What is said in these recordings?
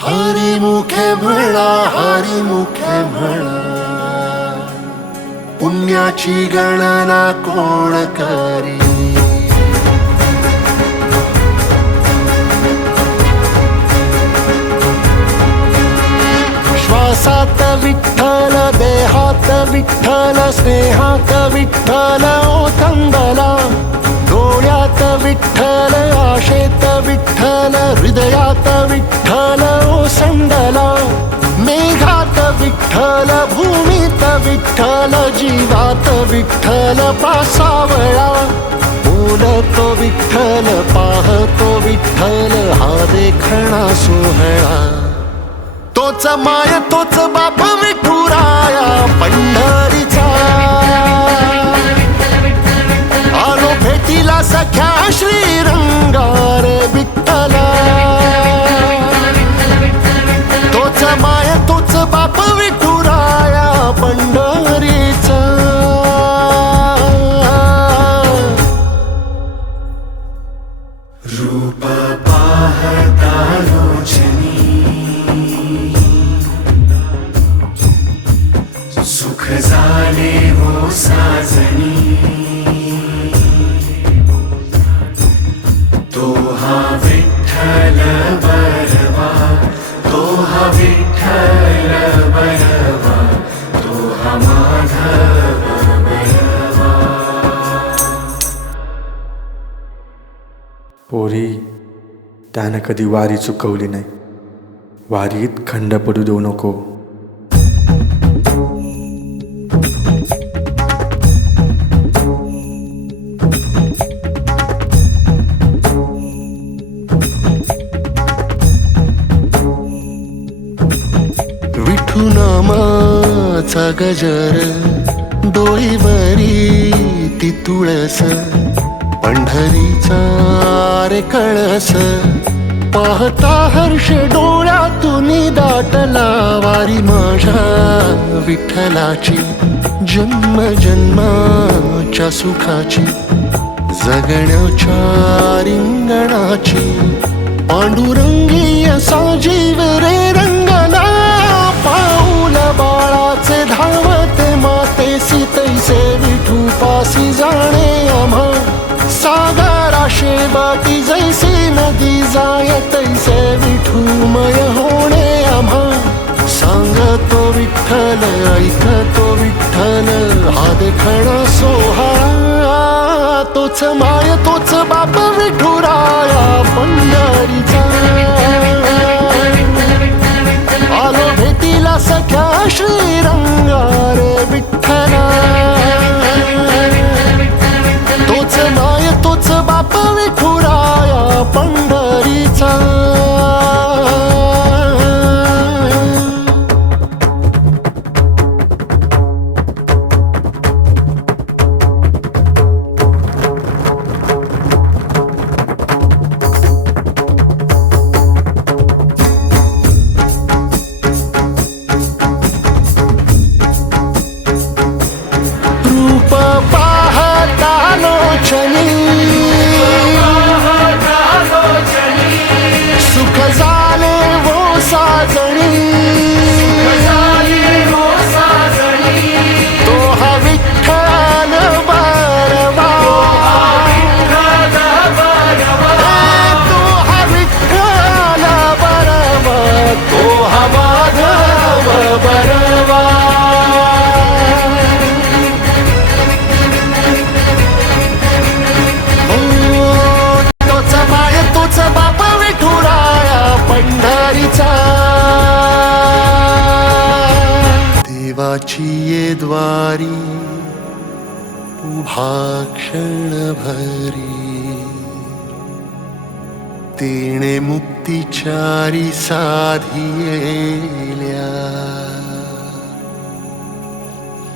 हरिमुखे म्हणा, हरिमुखे म्हणा, पुण्याची गणना कोण करी. श्वासात विठ्ठल, देहात विठ्ठल, स्नेहात विठ्ठल ओथंबला. डोळ्यात विठ्ठल, आशेत विठ्ठल, हृदयात विठ्ठल ओसंडला. मेघात विठ्ठल, भूमीत विठ्ठल, जीवात विठ्ठल पासावळा. बोलतो विठ्ठल, पाहतो विठ्ठल, हा देखणा सोहळा. तोच माय तोच बाप विठुराया पंढरीचा. आलो भेटीला सख्या श्रीरंगार विठ्ठला. तोच माय तोच बाप विठुराया पंढरीचा. रूप पाहता लोचनी, सुख झाले हो साजनी. तो हा विठ्ठल बरवा, तो हा विठ्ठल बरवा, तो हा माधव बरवा. पोरी, त्यानं कधी वारी चुकवली नाही. वारीत खंड पडू देऊ नको. विठू नामाचा गजर, डोईवरी ती तुळस, पंढरीचा रे कळस. पाहता हर्ष डोळ्यातून दाटला. वारी माझ्या विठ्ठलाची, जन्म जन्माच्या सुखाची, जगण्याच्या रिंगणाची. पांडुरंगी असा जीव रे रंगला. पाऊल बाळाचे धावते मातेसी, तैसे विठू पासी जाणे आम्हा. सागराशे बाटी जैसी नदी जाय, तैसे विठूमय होणे आम्हा. सांगतो विठ्ठल, ऐकतो विठ्ठल, हा देखणा सोहळा. तोच माय तोच बाप विठुराया पंढरीचा. आलो भेटीला सख्या श्रीरंगार विठ्ठला. तोच माय तोच बाप विठुराया पंढरीचा. रूप पाहता लोचनी, सुख झाले वो साजणी. तो हा विठ्ठल बरवा, तो हा विठ्ठल बरवा, तो हा माधव बरवा. तोच माय तोच बाप विठुराया पंढरीचा. देवाची ये द्वारी उभा क्षण भरी. तेणे मुक्तिचारी साधियेल्या.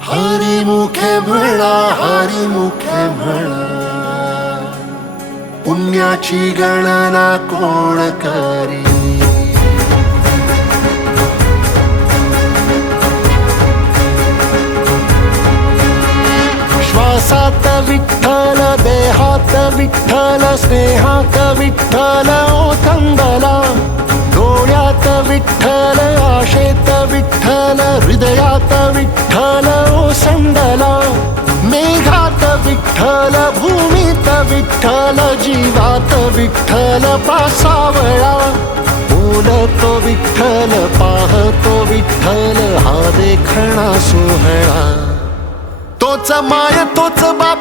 हरिमुखे म्हणा, हरिमुखे म्हणा, पुण्याची गणना कोण करी. श्वासात विठ्ठल, देहात विठ्ठल, स्नेहात विठ्ठल ओथंबला. डोळ्यात विठ्ठल आशेत विठ्ठल हृदयात विठ्ठल ओसंडला मेघात विठ्ठल भूमीत विठ्ठल जीवात विठ्ठल पासावळा बोलतो विठ्ठल पाहतो विठ्ठल हा देखणा सोहळा तोच माय तोच बा